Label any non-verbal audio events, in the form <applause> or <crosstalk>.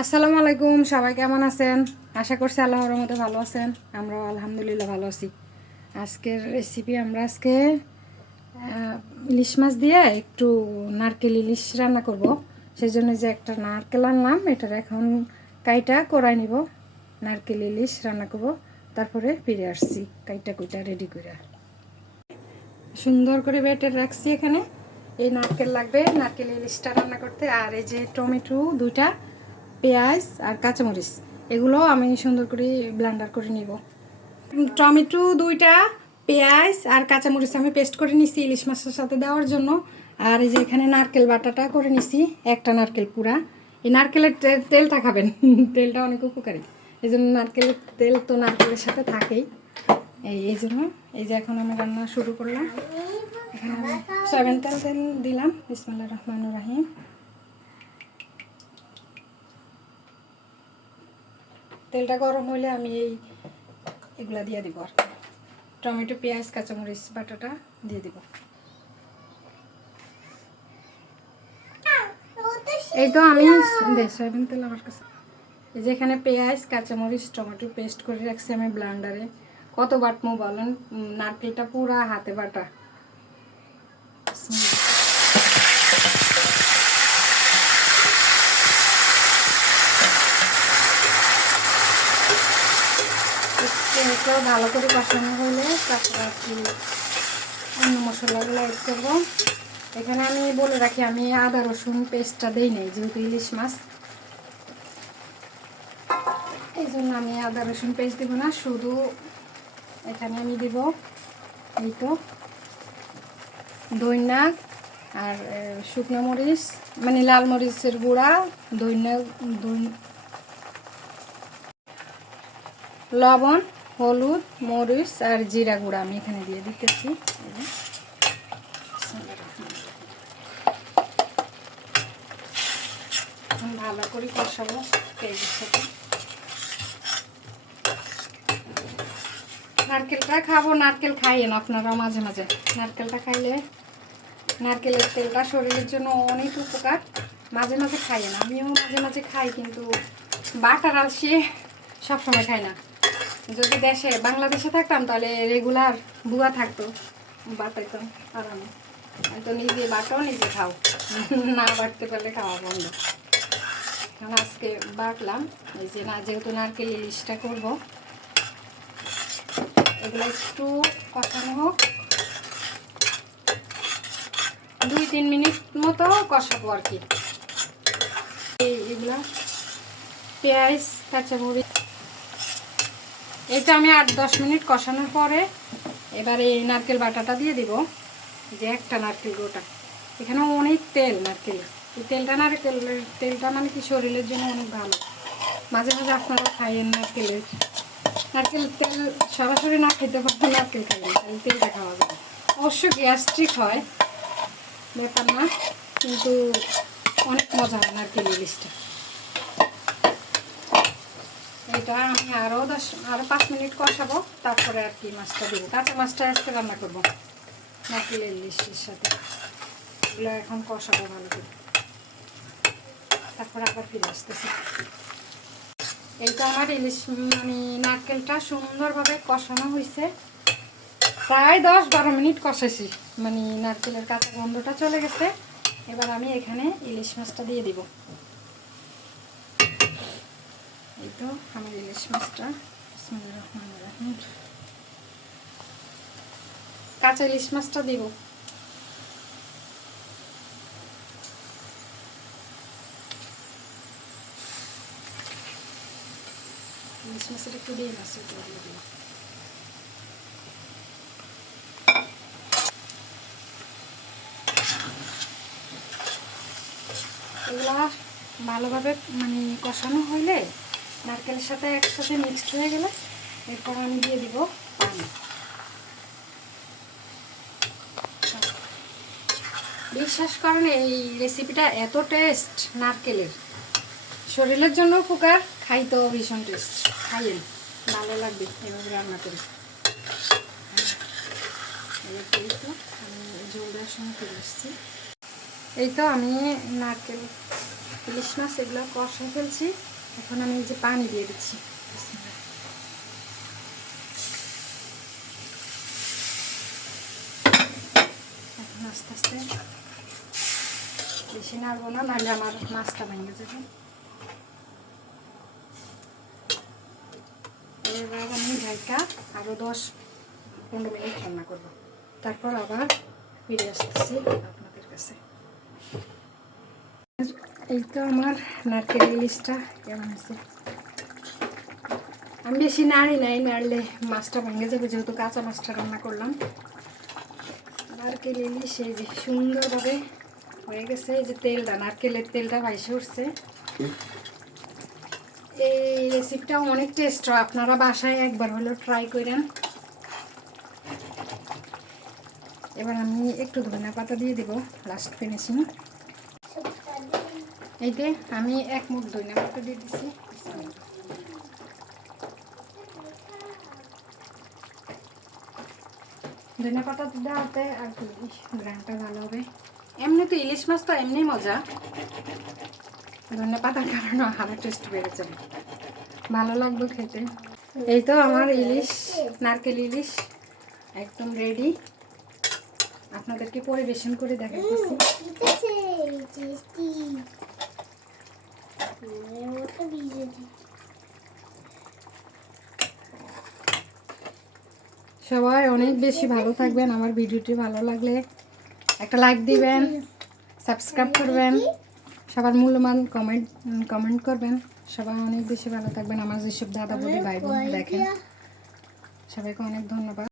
আসসালামু আলাইকুম, সবাই কেমন আছেন? আশা করছি আল্লাহর মতো ভালো আছেন। আমরাও আলহামদুলিল্লাহ ভালো আছি। আজকের রেসিপি আমরা আজকে ইলিশ মাছ দিয়ে একটু নারকেল ইলিশ রান্না করব। সেই জন্য যে একটা নারকেল আনলাম, এটার এখন কাইটা করাই নিব। নারকেল ইলিশ রান্না করব। তারপরে ফিরে আসছি, কাইটা কুইটা রেডি করে সুন্দর করে বেটে রাখছি এখানে। এই নারকেল লাগবে, নারকেল ইলিশটা রান্না করতে। আর এই যে টমেটো দুইটা পেঁয়াজ আর কাঁচামরিচ, এগুলো আমি সুন্দর করে ব্লান্ডার করে নিব। টমেটো দুইটা, পেঁয়াজ আর কাঁচামরিচ আমি পেস্ট করে নিছি ইলিশ মাছের সাথে দেওয়ার জন্য। আর এই যে এখানে নারকেল বাটাটা করে নিছি, একটা নারকেল পুরা। এই নারকেলের তেলটা খাবেন, <laughs> তেলটা অনেক উপকারী। এই জন্য নারকেলের তেল তো নারকেলের সাথে থাকেই। এই এই জন্য, এই যে এখন আমি রান্না শুরু করলাম। সয়াবিন তেল তেল দিলাম বিসমুল্লাহ রহমান রাহিম। তেলটা গরম হলে আমি এই এগুলা দিয়ে দিব আর টমেটো, পেঁয়াজ, কাঁচামরিচ, বাটাটা দিয়ে দিব। এই তো আমি সয়াবিন তেল আমার কাছে। এই যে এখানে পেঁয়াজ, কাঁচামরিচ, টমেটো পেস্ট করে রাখছি আমি ব্লান্ডারে। কত বাটমো বলেন নারকেলটা পুরা হাতে বাটা। একটু ভালো করে কষানো হলে তারপরে আর কি অন্য মশলাগুলো অ্যাড করব। এখানে আমি বলে রাখি, আমি আদা, রসুন পেস্টটা দেই নাই, যেহেতু ইলিশ মাছ। এই জন্য আমি আদা, রসুন পেস্ট দিব না, শুধু এখানে আমি দিব এই তো দইনা আর শুকনো মরিচ মানে লাল মরিচের গুঁড়া, দইনা, দই লবণ হলুদ, মরিচ আর জিরা গুঁড়া আমি এখানে দিয়ে দিতেছি। ভালো করে কষাবো পেঁয়াজের সাথে। নারকেলটা খাব, নারকেল খাইয়েন আপনারা মাঝে মাঝে। নারকেলটা খাইলে নারকেলের তেলটা শরীরের জন্য অনেক উপকার। মাঝে মাঝে খাইয়েন আমিও মাঝে মাঝে খাই কিন্তু বাটার আলসি সবসময় খাই না। যদি দেশে, বাংলাদেশে থাকতাম, তাহলে রেগুলার বুয়া থাকতো। বাটাইতাম আরামে। তো নিজে বাটো নিজে খাও। না বাটতে পারলে খাওয়া বন্ধ। এখন আজকে বাটলাম এই যে না, যেহেতু নারকেল ইলিশটা করব। এগুলো একটু কষানো হোক। দুই, তিন মিনিট মতো কষাবো আর কি। এই- এগুলা পেঁয়াজ, কাঁচামরিচ। এটা আমি আট দশ মিনিট কষানোর পরে এবার এই নারকেল বাটাটা দিয়ে দিব, যে একটা নারকেল গোটা। এখানে অনেক তেল নারকেল। এই তেলটা নারকেলের তেলটা মানে কি শরীরের জন্য অনেক ভালো। মাঝে মাঝে আপনারা খাইয়েন নারকেলের। নারকেল তেল সরাসরি না খেতে পারতো নারকেল খাইয়েন, তাহলে তেলটা খাওয়া যাবে। অবশ্য গ্যাস্ট্রিক হয়, ব্যাপার না, কিন্তু অনেক মজা হয় নারকেল ইলিশটা। এটা আমি আরও দশ আরও পাঁচ মিনিট কষাবো, তারপরে আর কি মাছটা দেবো। কাঁচা মাছটা আজকে রান্না করব নারকেল ইলিশের সাথে। এগুলো এখন কষাবো ভালো করে। তারপর আবার ফিরে আসতেছি। এইটা আমার ইলিশ মানে নারকেলটা সুন্দরভাবে কষানো হয়েছে। প্রায় দশ বারো মিনিট কষাইছি। মানে নারকেলের কাঁচা গন্ধটা চলে গেছে। এবার আমি এখানে ইলিশ মাছটা দিয়ে দিব। এই তো আমার ইলিশ মাছটা। কাঁচা ইলিশ মাছটা দিব। ইলিশ মাছের ভালোভাবে মানে কষানো হইলে নারকেলের সাথে একসাথে মিক্সড হয়ে গেলে এরপর আমি দিয়ে দিব পানি। বিশ্বাস করেন এই রেসিপিটা এত টেস্ট নারকেলের। শরীরের জন্য উপকার খাইতেও ভীষণ টেস্ট খাইয়েন ভালো লাগবে এভাবে রান্না করে। তো, জল দেওয়ার সময় ফিরে এসেছি এই তো আমি নারকেল ইলিশ মাছ এগুলো কষাই ফেলছি। এখন আমি এই যে পানি দিয়ে দিচ্ছি। এখন আস্তে আস্তে বেশি নাড়বো না, নাহলে আমার মাছটা ভেঙে যাবে। এবার আমি ঢাকা আরও দশ পনেরো মিনিট রান্না করব। তারপর আবার ফিরে আসতেছি আপনাদের কাছে। এই তো আমার নারকেল ইলিশটা কেমন হয়েছে? আমি বেশি নাড়ি নাই, নাড়লে মাছটা ভেঙে যাবে, যেহেতু কাঁচা মাছটা রান্না করলাম। নারকেল ইলিশ এই যে সুন্দরভাবে হয়ে গেছে, এই যে তেলটা, নারকেলের তেলটা ভাইসে উঠছে। এই রেসিপিটাও অনেক টেস্ট হয়, আপনারা বাসায় একবার হলেও ট্রাই করেন। এবার আমি একটু ধনিয়া পাতা দিয়ে দিব লাস্ট ফিনিশিং এই যে আমি এক মুঠ ধনিয়া পাতা দিয়ে দিছি ধনিয়া পাতা দেওয়াতে আর কি গ্রানটা ভালো হবে এমনি তো ইলিশ মাছ তো এমনি মজা ধনিয়া পাতার কারণে আরও টেস্ট বেড়ে যায় ভালো লাগবে খেতে এই তো আমার ইলিশ নারকেল ইলিশ একদম রেডি আপনাদেরকে পরিবেশন করে দেখাচ্ছি সবাই অনেক বেশি ভালো থাকবেন। আমার ভিডিওটি ভালো লাগলে একটা লাইক দিবেন সাবস্ক্রাইব করবেন, সবার মূল্যবান কমেন্ট কমেন্ট করবেন। সবাই অনেক বেশি ভালো থাকবেন। আমার যেসব দাদা বৌদি ভাই বোন দেখেন, সবাইকে অনেক ধন্যবাদ।